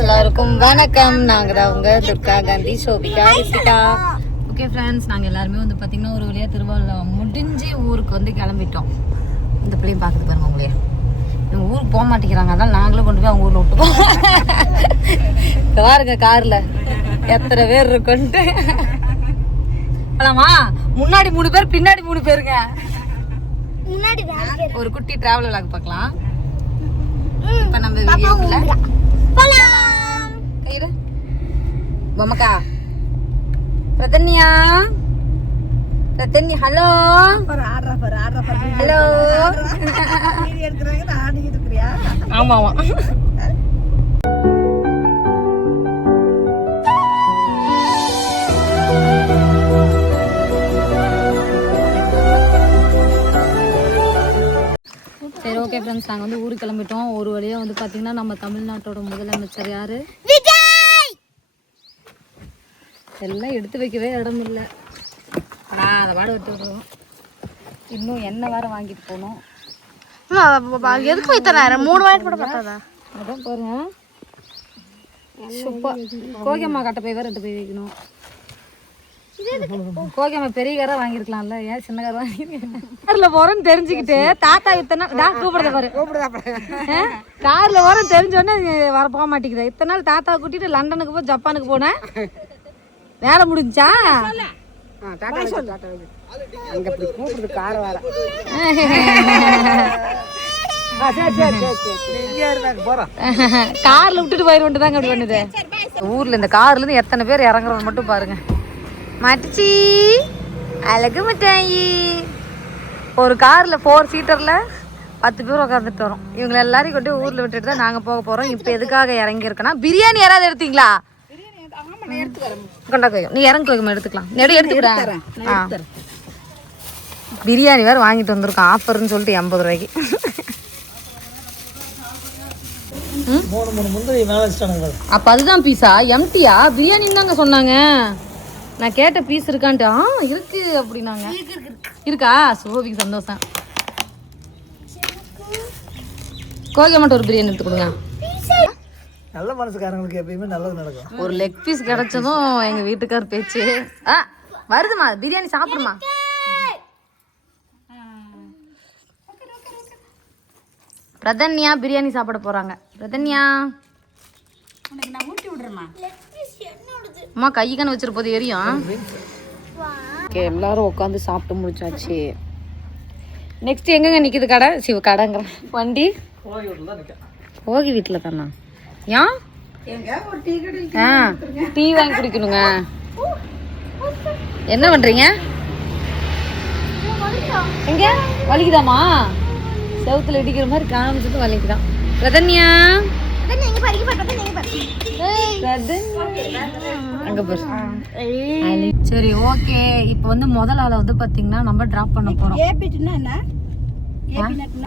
எல்லாருக்கும் வணக்கம். நாங்கள் தான் உங்க துர்கா காந்தி சோபிகா ரிஷிகா. ஓகே ஃப்ரெண்ட்ஸ், நாங்கள் எல்லாருமே வந்து பார்த்தீங்கன்னா ஒரு வழியாக திருவாரூர் முடிஞ்சு ஊருக்கு வந்து கிளம்பிட்டோம். இந்த பிள்ளையும் பார்க்குது பாருங்க உங்களையே. இவங்க ஊருக்கு போக மாட்டேங்கிறாங்க, அதான் நாங்களும் கொண்டு போய் அவங்க ஊரில் விட்டுப்போம். பாருங்க காரில் எத்தனை பேர் இருக்குன்ட்டு. ஆமாம், முன்னாடி 3 பேர், பின்னாடி 3 பேருங்க. ஒரு குட்டி டிராவல் விளாக் பார்க்கலாம். இப்ப நம்ம வீடியோக்குள்ள போலாம். கையில பொம்மக்கா பிரதன்யா ஹலோ ஹலோ. ஆமா ஆமா. சரி ஓகே ஃப்ரெண்ட்ஸ், நாங்கள் வந்து ஊருக்கு கிளம்பிட்டோம். ஒரு வழியாக வந்து பார்த்தீங்கன்னா நம்ம தமிழ்நாட்டோட முதலமைச்சர் யார், விஜய். எல்லாம் எடுத்து வைக்கவே இடம் இல்லை. அதை வாட விட்டு விடுவோம். இன்னும் எண்ணெய் வேறு வாங்கிட்டு போகணும். எதுக்கு வைத்தேன் 3 வாங்கிட்டு கூட பார்த்தாதா? அதான் பாருங்க. சூப்பர். கோகியம்மா கட்ட போய் வேறு 2 போய் வைக்கணும். கோகியம்மா பெரிய காரா வாங்கிருக்கலாம்ல, ஏன் சின்ன கார் வாங்கிருக்கேன். கார்ல போறோம்னு தெரிஞ்சுக்கிட்டு தாத்தா இத்தனை கூப்பிடுறத பாரு. கார்ல போறோம் தெரிஞ்சோடனே வர போக மாட்டேங்குது. இத்தனை நாள் தாத்தா கூட்டிட்டு லண்டனுக்கு போய் ஜப்பானுக்கு போனேன். வேலை முடிஞ்சா கார்ல விட்டுட்டு போயிட வேண்டியதாங்க. அப்படி பண்ணுது ஊர்ல. இந்த கார்ல இருந்து எத்தனை பேர் இறங்குறவங்க மட்டும் பாருங்க. மட்டிச்சி அழகு மிட்டாயி. ஒரு காரில் 4 சீட்டரில் 10 பேர் உட்காந்துட்டு வரோம். இவங்களை எல்லாரையும் கொண்டு ஊரில் விட்டுட்டு தான் நாங்கள் போக போகிறோம். இப்போ எதுக்காக இறங்கியிருக்கோன்னா, பிரியாணி யாராவது எடுத்தீங்களா? கொண்டா கோயம், நீ இறங்கி கோயமா எடுத்துக்கலாம். எடுத்துக்கிறேன். பிரியாணி வேறு வாங்கிட்டு வந்திருக்கோம், ஆஃபர்னு சொல்லிட்டு 80 ரூபாய்க்கு. அப்போ அதுதான் பீஸா? எம்டியா? பிரியாணின்னு தாங்க சொன்னாங்க. நான் கேட்ட பீஸ் இருக்கான்ட்டு. இருக்கு அப்படின்னாங்க. இருக்கா? சோபிக்கு சந்தோஷம். கோகை மட்டும் ஒரு பிரியாணி எடுத்து கொடுங்க. நல்ல மனசுக்காரங்களுக்கு எப்பயுமே நல்லது நடக்கும். ஒரு லெக் பீஸ் கிடைச்சதும் எங்க வீட்டுக்கார் பேச்சு. வருதுமா, பிரியாணி சாப்பிடுமா. பிரதன்யா பிரியாணி சாப்பிட போறாங்க. பிரதன்யா அம்மா கைக்கன்னு வச்சிருப்போது எரியும். ஓகே, எல்லாரும் உட்காந்து சாப்பிட்டு முடிச்சாச்சு. நெக்ஸ்ட் எங்கங்க நிக்குது கடை? கடைங்கிற வண்டி போகி வீட்டில் தானா? ஏன் டீ வாங்கி குடிக்கணுங்க. என்ன பண்றீங்க? எங்க வலிக்குதாமா? செவுத்துல இடிக்கிற மாதிரி காமிச்சது வலிக்குதான். பிரதன்யா சரி ஓகே. இப்போ வந்து முதல் ஆளை வந்து பாத்தீங்கன்னா நம்ம டிராப் பண்ண போறோம்.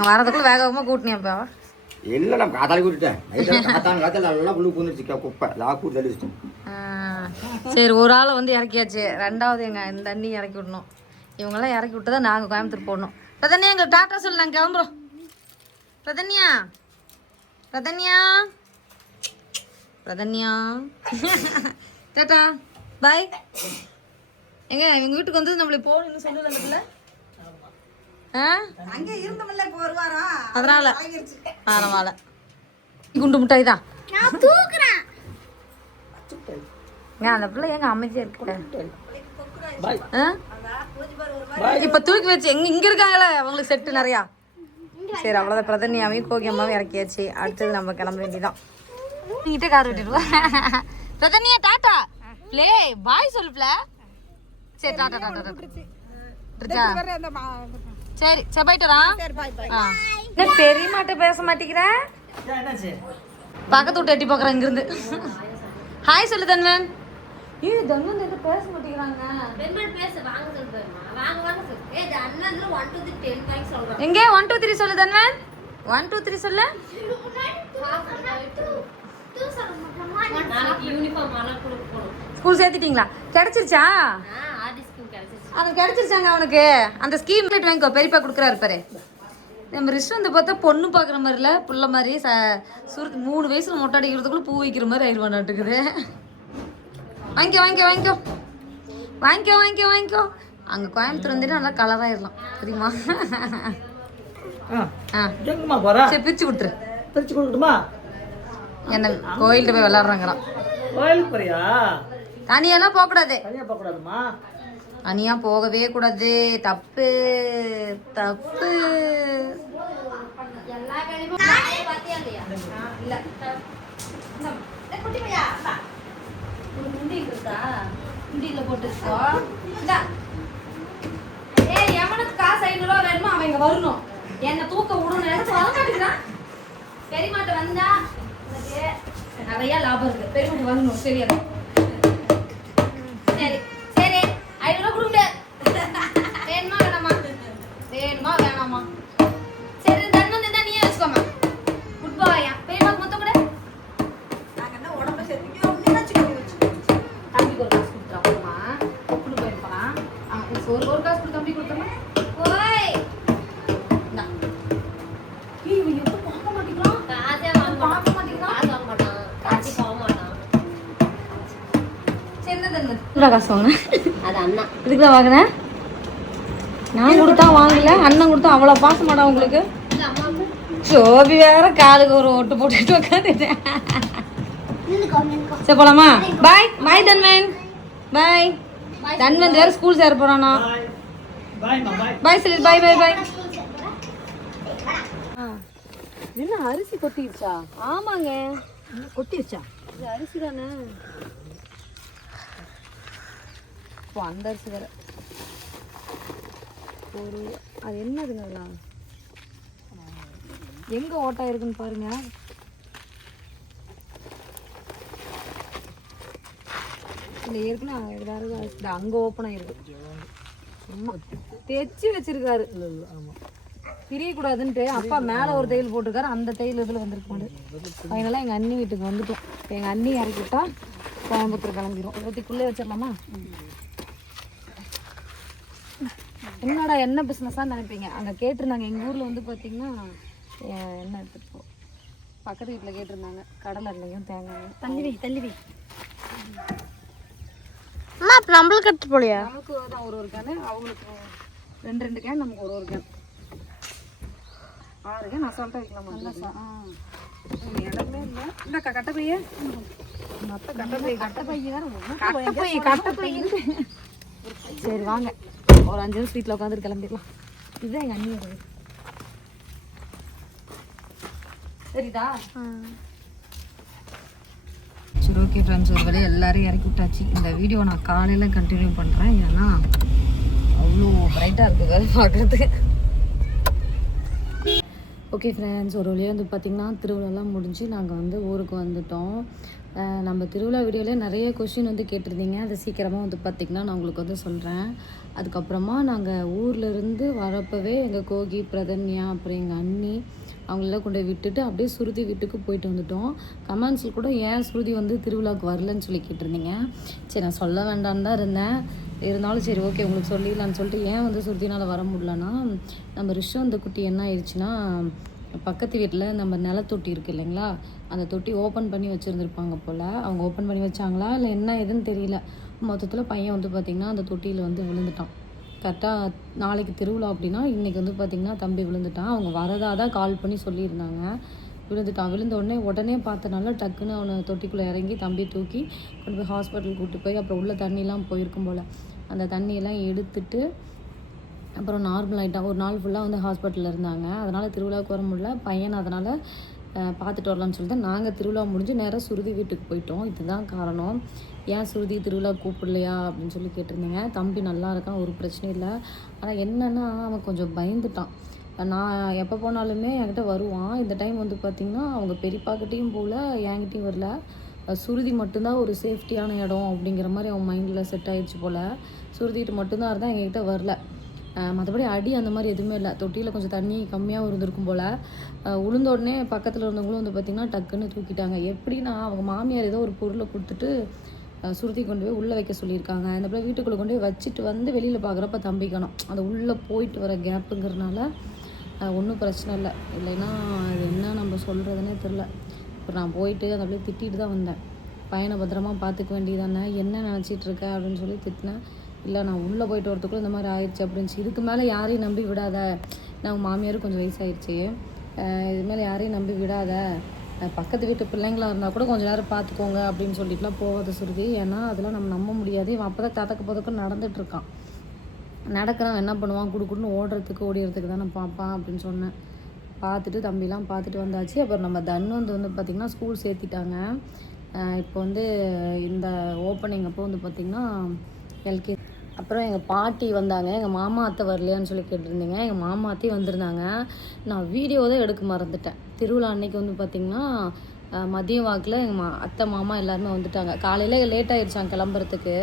வரதுக்குள்ள வேகமா கூட்டினியா? இல்ல நான் காத்தால கூட்டிட்டேன். நல்லா புழு பூந்துருச்சு குப்பை லாக்கூர் தள்ளிச்சிட்டேன். சரி, ஒரு ஆளை வந்து இறக்கியாச்சு. 2வது எங்க இந்த அண்ணி இறக்கி விடணும். இவங்கெல்லாம் இறக்கி விட்டு தான் நாங்கள் கோயம்புத்தூர் போடணும். பிரதன்யா எங்களுக்கு டாட்டா சொல்லு, நாங்கள் கிளம்புறோம். பிரதன்யா பிரதன்யா பிரதன்யா டாட்டா பாய். எங்க எங்க வீட்டுக்கு வந்து நம்மள போகணும்னு சொன்னது அந்த பிள்ளை. அதனால பரவாயில்ல. குண்டு முட்டாய் தான் அந்த பிள்ளை. எங்க அமைதியா இருக்கு. இப்ப தூக்கி வச்சு இங்க இருக்காங்களே அவங்களுக்கு செட்டு நிறையா. சரி அவ்வளோதான். பிரதன்யாவையும் கோகியம்மாவும் இறக்கியாச்சு. அடுத்தது நம்ம கிளம்ப வேண்டியதான். நீங்கிட்ட car விட்டுடுவா. Pradhanya tata play boy சொல்லு ப்ளே. சரி டாட்டா டாட்டா. சரி சரி போயிட்டு வரான். என்ன பெரிய மாட்ட பேச மாட்டேங்கிற? பக்கத்து விட்டு எட்டி பார்க்குறேன் இங்கிருந்து. ஹாய் சொல்லு தன்வன். தன்வன் எது பேச மாட்டேங்கிறாங்க. எங்க 1 2 3 சொல்லு தன்வன். 1 2 3 சொல்லு. ஸ்கூல் சேர்த்துட்டீங்களா? கிடைச்சிருச்சா? அது கிடைச்சிருச்சாங்க அவனுக்கு. அந்த ஸ்கீம் வாங்கிக்கோ, பெரியப்பா கொடுக்குறாரு பாரு. நம்ம ரிஷ் வந்து பார்த்தா பொண்ணு பார்க்குற மாதிரில புள்ள மாதிரி சுருக்கு 3 வயசுல மொட்டை அடிக்கிறதுக்குள்ள பூ வைக்கிற மாதிரி ஆயிடுவானாட்டுக்குது. வாங்கிக்கோ வாங்கிக்கோ வாங்கிக்கோ வாங்கிக்கோ வாங்கிக்கோ வாங்கிக்கோ. அங்கே கோயம்புத்தூர் வந்துட்டு நல்லா கலராயிடலாம் தெரியுமா? எங்கம்மா போறா? சரி பிரிச்சு கொடுத்துரு. பிரிச்சு கொடுக்கட்டுமா? என்ன கோயில்கிட்ட போய் விளாட்றாங்களாம். கோயிலுக்கு போறியா? தனியெல்லாம் போகக்கூடாது. தனியா போகக்கூடாதுமா. தனியா போகவே கூடாது. தப்பு தப்பு. காசு 500 ரூபா வேணுமா? அவன் இங்க வரணும், என்ன தூக்க விடணும். பெரியமாட்ட வந்தா நிறைய லாபம் இருக்கு. பெரியமாட்ட வரணும். சரியா? சரி சரி 500 ரூபா கொடுங்க. வேணுமா வேணாமா? வேணுமா வேணாமா? சரி தண்ணி வந்து நீயே வச்சுக்கோமா. குட் பாயா. பெரியமாக்கு மொத்தம் கூட தம்பி ஒரு காசு கொடுத்துருவோமா? கொண்டு போயிருப்பான். ஒரு காசு கொடுத்து தம்பி கொடுத்தோமா? ஓய் காசு வாங்கினேன். அது அண்ணா இதுக்குதான் வாங்கினேன். நான் கொடுத்தா வாங்கல, அண்ணன் கொடுத்தா அவ்வளோ பாச மாட்டான் உங்களுக்கு. சோபி வேற காலுக்கு ஒரு ஓட்டு போட்டுட்டு உட்காந்துட்டேன். சரி போலாமா? பாய் பாய் தன்வன். பாய். தன்வந்த் வேற ஸ்கூல் சேர போறானா? பாய் சொல்லி பாய் பாய் பாய். என்ன அரிசி கொட்டிடுச்சா? ஆமாங்க கொட்டிடுச்சா? இது அரிசி தானே. அந்த அரிசி வேற ஒரு அது என்னதுங்களா? எங்க ஓட்டா இருக்குன்னு பாருங்க. இந்த ஏற்கனவே வேற அங்க ஓப்பன் ஆயிருக்கு. தேய்ச்சி வச்சிருக்காரு. பிரியக்கூடாதுன்ட்டு அப்பா மேலே ஒரு தையல் போட்டிருக்காரு. அந்த தையல் இதில் வந்துருக்க ஃபைனலாக எங்கள் அண்ணி வீட்டுக்கு வந்துட்டோம். இப்போ எங்கள் அண்ணி இறக்கி விட்டா கோயம்புத்தூர் கிளம்பிடும். ஊற்றிக்குள்ளே வச்சிடலாமா? என்னடா என்ன பிஸ்னஸாக நினைப்பீங்க. அங்கே கேட்டிருந்தாங்க. எங்கள் ஊரில் வந்து பார்த்தீங்கன்னா என்ன எடுத்துகிட்டு போ. பக்கத்து வீட்டில் கேட்டிருந்தாங்க கடலை இல்லையும் தேங்காய். தள்ளி வை அம்மா. அப்போ நம்மளுக்கு எடுத்து போலியா? நமக்கு தான் ஒரு கேனு, அவங்களுக்கு 2 கேன், நமக்கு ஒரு கேன். 6 கேன் அசால்ட்டாக வைக்கலாமா? இடமே இல்லை. இல்லைக்கா கட்டப்பையே கட்டப்பை. சரி வாங்க ஒரு 5 நிமிஷம் வீட்டில் உட்காந்துட்டு கிளம்பிடலாம். இதுதான் எங்கள் அண்ணியோட வீடு. சரிதா? சரி ஓகே ஃப்ரெண்ட்ஸ், ஒரு வேலையை எல்லாரையும் இறக்கி விட்டாச்சு. இந்த வீடியோ நான் காலையில் கண்டினியூ பண்ணுறேன். ஏன்னா அவ்வளோ பிரைட்டாக இருக்குது வேலை பார்க்குறதுக்கு. ஓகே ஃப்ரெண்ட்ஸ், ஒரு வழியாக வந்து பார்த்திங்கன்னா திருவிழாலாம் முடிஞ்சு நாங்கள் வந்து ஊருக்கு வந்துட்டோம். நம்ம திருவிழா வீடியோவிலே நிறைய கொஷின் வந்து கேட்டிருந்தீங்க. அதை சீக்கிரமாக வந்து பார்த்திங்கன்னா நான் உங்களுக்கு வந்து சொல்கிறேன். அதுக்கப்புறமா நாங்கள் ஊர்லேருந்து வரப்போவே எங்கள் கோகி, பிரதன்யா, அப்புறம் எங்கள் அண்ணி அவங்களெல்லாம் கொண்டு விட்டுட்டு அப்படியே சுருதி வீட்டுக்கு போயிட்டு வந்துட்டோம். கமெண்ட்ஸில் கூட ஏன் சுருதி வந்து திருவிழாவுக்கு வரலன்னு சொல்லி கேட்டிருந்தீங்க. சரி நான் சொல்ல வேண்டான்னு தான் இருந்தேன். இருந்தாலும் சரி ஓகே உங்களுக்கு சொல்லிடலான்னு சொல்லிட்டு. ஏன் வந்து சுருதினால் வர முடியலன்னா, நம்ம ரிஷம் அந்த குட்டி என்ன ஆயிடுச்சுன்னா, பக்கத்து வீட்டில் நம்ம நிலத்தொட்டி இருக்குது இல்லைங்களா, அந்த தொட்டி ஓப்பன் பண்ணி வச்சுருந்துருப்பாங்க போல். அவங்க ஓப்பன் பண்ணி வச்சாங்களா இல்லை என்ன எதுன்னு தெரியல. மொத்தத்தில் பையன் வந்து பார்த்திங்கன்னா அந்த தொட்டியில் வந்து விழுந்துட்டான். கரெக்டாக நாளைக்கு திருவிழா அப்படின்னா இன்றைக்கி வந்து பார்த்திங்கன்னா தம்பி விழுந்துட்டான். அவங்க வரதாக தான் கால் பண்ணி சொல்லியிருந்தாங்க. விழுந்துட்டான். விழுந்த உடனே பார்த்தனால டக்குன்னு அவனை தொட்டிக்குள்ளே இறங்கி தம்பி தூக்கி கொண்டு போய் ஹாஸ்பிட்டல் கூப்பிட்டு போய் அப்புறம் உள்ள தண்ணிலாம் போயிருக்கும் போல். அந்த தண்ணியெல்லாம் எடுத்துட்டு அப்புறம் நார்மல் ஆகிட்டான். ஒரு நாள் ஃபுல்லாக வந்து ஹாஸ்பிட்டலில் இருந்தாங்க. அதனால் திருவிழாவுக்கு வர முடியல. பையன் அதனால் பார்த்துட்டு வரலான்னு சொல்லிட்டு நாங்கள் திருவிழா முடிஞ்சு நேராக சுருதி வீட்டுக்கு போயிட்டோம். இதுதான் காரணம். ஏன் சுருதி திருவிழா கூப்பிடலையா அப்படின்னு சொல்லி கேட்டிருந்தீங்க. தம்பி நல்லா இருக்கான், ஒரு பிரச்சனையும் இல்லை. ஆனால் என்னென்னா அவன் கொஞ்சம் பயந்துட்டான். நான் எப்போ போனாலுமே என்கிட்ட வருவான். இந்த டைம் வந்து பார்த்திங்கன்னா அவங்க பெரியப்பாக்கிட்டையும் போகல, என்கிட்டையும் வரல. சுருதி மட்டும்தான் ஒரு சேஃப்டியான இடம் அப்படிங்கிற மாதிரி அவன் மைண்டில் செட் ஆகிடுச்சு போல். சுருதிட்டு மட்டும்தான் இருந்தால் எங்ககிட்ட வரல. மற்றபடி அடி அந்த மாதிரி எதுவுமே இல்லை. தொட்டியில் கொஞ்சம் தண்ணி கம்மியாக இருந்திருக்கும் போல். உளுந்த உடனே பக்கத்தில் இருந்தவங்களும் வந்து பார்த்திங்கன்னா டக்குன்னு தூக்கிட்டாங்க. எப்படின்னா அவங்க மாமியார் ஏதோ ஒரு பொருளை கொடுத்துட்டு சுருதி கொண்டு போய் உள்ளே வைக்க சொல்லியிருக்காங்க. இந்த போல் வீட்டுக்குள்ளே கொண்டு போய் வச்சுட்டு வந்து வெளியில் பார்க்குறப்ப தம்பிக்கணும். அது உள்ளே போயிட்டு வர கேப்புங்கிறனால ஒன்றும் பிரச்சனை இல்லை. இல்லைன்னா அது என்ன நம்ம சொல்கிறதுனே தெரில. இப்போ நான் போயிட்டு அதை அப்படியே திட்டிகிட்டு தான் வந்தேன். பையனை பத்திரமா பார்த்துக்க வேண்டியதானே, என்ன நினச்சிட்டு இருக்க அப்படின்னு சொல்லி திட்டினேன். இல்லை நான் உள்ளே போயிட்டு வரத்துக்குள்ளே இந்த மாதிரி ஆயிடுச்சு அப்படின்ச்சு. இதுக்கு மேலே யாரையும் நம்பி விடாத, நான் மாமியாரும் கொஞ்சம் வயசாகிடுச்சு, இது மேலே யாரையும் நம்பி விடாத, பக்கத்து வீட்டு பிள்ளைங்களா இருந்தால் கூட கொஞ்சம் நேரம் பார்த்துக்கோங்க அப்படின்னு சொல்லிட்டுலாம் போகாத சுருதி. ஏன்னா அதெல்லாம் நம்ம நம்ப முடியாது. இவன் அப்போ தான் ததக்க பதக்கம் நடந்துகிட்ருக்கான். நடக்கிறான், என்ன பண்ணுவான், குடுக்குன்னு ஓடுறதுக்கு தானே பார்ப்பான் அப்படின்னு சொன்னேன். பார்த்துட்டு தம்பிலாம் பார்த்துட்டு வந்தாச்சு. அப்புறம் நம்ம தன் வந்து பார்த்திங்கன்னா ஸ்கூல் சேர்த்திட்டாங்க. இப்போ வந்து இந்த ஓப்பனிங் அப்போ வந்து பார்த்திங்கன்னா எல்கேஜி. அப்புறம் எங்கள் பாட்டி வந்தாங்க. எங்கள் மாமா அத்தை வரலையான்னு சொல்லி கேட்டிருந்தீங்க. எங்கள் மாமா அத்தையும் வந்திருந்தாங்க. நான் வீடியோ தான் எடுக்க மறந்துட்டேன். திருவிழா அன்னைக்கு வந்து பார்த்திங்கன்னா மதியம் வாக்கில் எங்கள் அத்தை மாமா எல்லாருமே வந்துட்டாங்க. காலையில் லேட் ஆகிடுச்சாங்க கிளம்புறதுக்கு.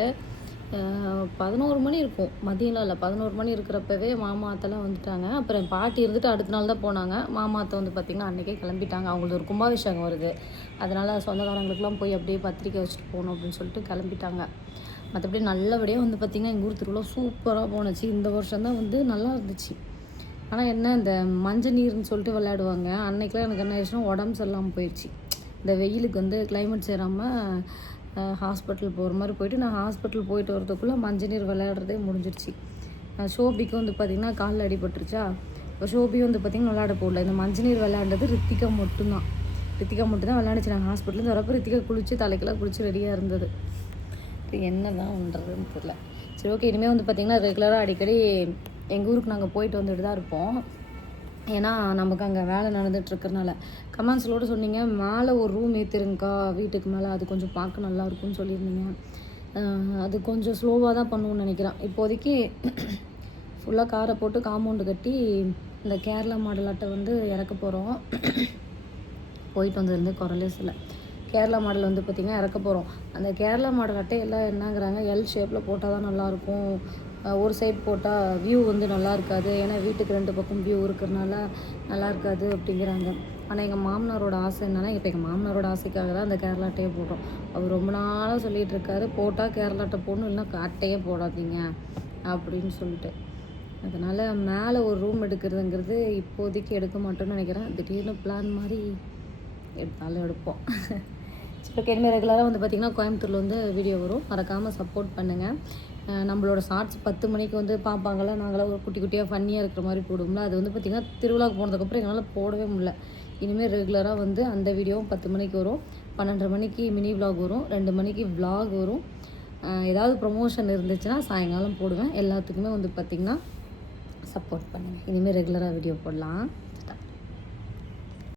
11 மணி இருக்கும், மதியம்லாம் இல்லை, 11 மணி இருக்கிறப்பவே மாமா அத்தைலாம் வந்துட்டாங்க. அப்புறம் என் பாட்டி இருந்துட்டு அடுத்த நாள் தான் போனாங்க. மாமா அத்தை வந்து பார்த்திங்கன்னா அன்றைக்கே கிளம்பிட்டாங்க. அவங்களுக்கு ஒரு கும்பாபிஷேகம் வருது, அதனால் சொந்தக்காரங்களுக்குலாம் போய் அப்படியே பத்திரிக்கை வச்சுட்டு போகணும் அப்படின்னு சொல்லிட்டு கிளம்பிட்டாங்க. மற்றபடி நல்லபடியாக வந்து பார்த்திங்கன்னா எங்கள் ஊர் திருவிழா சூப்பராக போணுச்சு. இந்த வருஷம் தான் வந்து நல்லா இருந்துச்சு. ஆனால் என்ன, இந்த மஞ்சள் நீர்னு சொல்லிட்டு விளையாடுவாங்க. அன்றைக்கெலாம் எனக்கு என்ன ஆயிடுச்சுன்னா உடம்பு சரியில்லாமல் போயிடுச்சு. இந்த வெயிலுக்கு வந்து கிளைமேட் சேராமல் ஹாஸ்பிட்டல் போகிற மாதிரி போயிட்டு, நான் ஹாஸ்பிட்டல் போயிட்டு வரதுக்குள்ளே மஞ்சள் நீர் விளையாடுறதே முடிஞ்சிருச்சு. ஷோபிக்கு வந்து பார்த்திங்கன்னா காலில் அடிபட்டுருச்சா. இப்போ ஷோபி வந்து பார்த்திங்கன்னா விளையாட போகல. இந்த மஞ்சள் நீர் விளையாண்டது ரித்திகா மட்டும்தான் விளையாண்டுச்சு. நாங்கள் ஹாஸ்பிட்டலேருந்து வரப்போ ரித்திகா குளித்து தலைக்கெல்லாம் குளித்து ரெடியாக இருந்தது. இப்போ என்ன தான் பண்ணுறதுன்னு தெரில. சரி, ஓகே. இனிமேல் வந்து பார்த்திங்கன்னா ரெகுலராக அடிக்கடி எங்கள் ஊருக்கு நாங்கள் போயிட்டு வந்துட்டு தான் இருப்போம். ஏன்னா நமக்கு அங்கே வேலை நடந்துகிட்ருக்கறனால. கமெண்ட்ஸிலோடு சொன்னீங்க, மேலே ஒரு ரூம் ஏற்றிருங்கக்கா வீட்டுக்கு மேலே, அது கொஞ்சம் பார்க்க நல்லாயிருக்கும்னு சொல்லியிருந்தீங்க. அது கொஞ்சம் ஸ்லோவாக தான் பண்ணுவோன்னு நினைக்கிறேன். இப்போதைக்கு ஃபுல்லாக காரை போட்டு காம்பவுண்டு கட்டி இந்த கேரளா மாடல் அட்டை வந்து இறக்க போகிறோம். போயிட்டு வந்திருந்து குரலேசில் கேரளா மாடல் வந்து பார்த்திங்கன்னா இறக்க போகிறோம். அந்த கேரளா மாடல் அட்டை எல்லாம் என்னங்கிறாங்க, எல் ஷேப்பில் போட்டால் தான் நல்லாயிருக்கும், ஒரு சைட் போட்டால் வியூ வந்து நல்லா இருக்காது, ஏன்னா வீட்டுக்கு 2 பக்கம் வியூ இருக்கிறனால நல்லா இருக்காது அப்படிங்கிறாங்க. ஆனால் எங்கள் மாமனாரோட ஆசை என்னென்னா, இப்போ எங்கள் மாமனாரோட ஆசைக்காக தான் அந்த கேரளா அட்டையை போடுறோம். அவர் ரொம்ப நாளாக சொல்லிகிட்டு இருக்காரு, போட்டால் கேரளா அட்டை போடணும், இல்லைன்னா அட்டையே போடாதீங்க அப்படின்னு சொல்லிட்டு. அதனால் மேலே ஒரு ரூம் எடுக்கிறதுங்கிறது இப்போதைக்கு எடுக்க மாட்டோம்னு நினைக்கிறேன். திடீர்னு பிளான் மாதிரி எடுத்தாலும் எடுப்போம். சரி, ஓகே. இனிமேல் ரெகுலராக வந்து பார்த்திங்கன்னா கோயம்புத்தூரில் வந்து வீடியோ வரும், மறக்காமல் சப்போர்ட் பண்ணுங்கள். நம்மளோட ஷார்ட்ஸ் 10 மணிக்கு வந்து பார்ப்பாங்களா, நாங்களாம் ஒரு குட்டி குட்டியாக ஃபன்னியாக இருக்கிற மாதிரி போடுவோம்ல, அது வந்து பார்த்திங்கன்னா திருவிழாவுக்கு போனதுக்கப்புறம் என்னால் போடவே முடியல. இனிமேல் ரெகுலராக வந்து அந்த வீடியோவும் 10 மணிக்கு வரும், 12:30 மணிக்கு மினி விலாக் வரும், 2 மணிக்கு விலாக் வரும். ஏதாவது ப்ரொமோஷன் இருந்துச்சுன்னா சாயங்காலம் போடுவேன். எல்லாத்துக்குமே வந்து பார்த்திங்கன்னா சப்போர்ட் பண்ணுங்கள். இனிமேல் ரெகுலராக வீடியோ போடலாம்.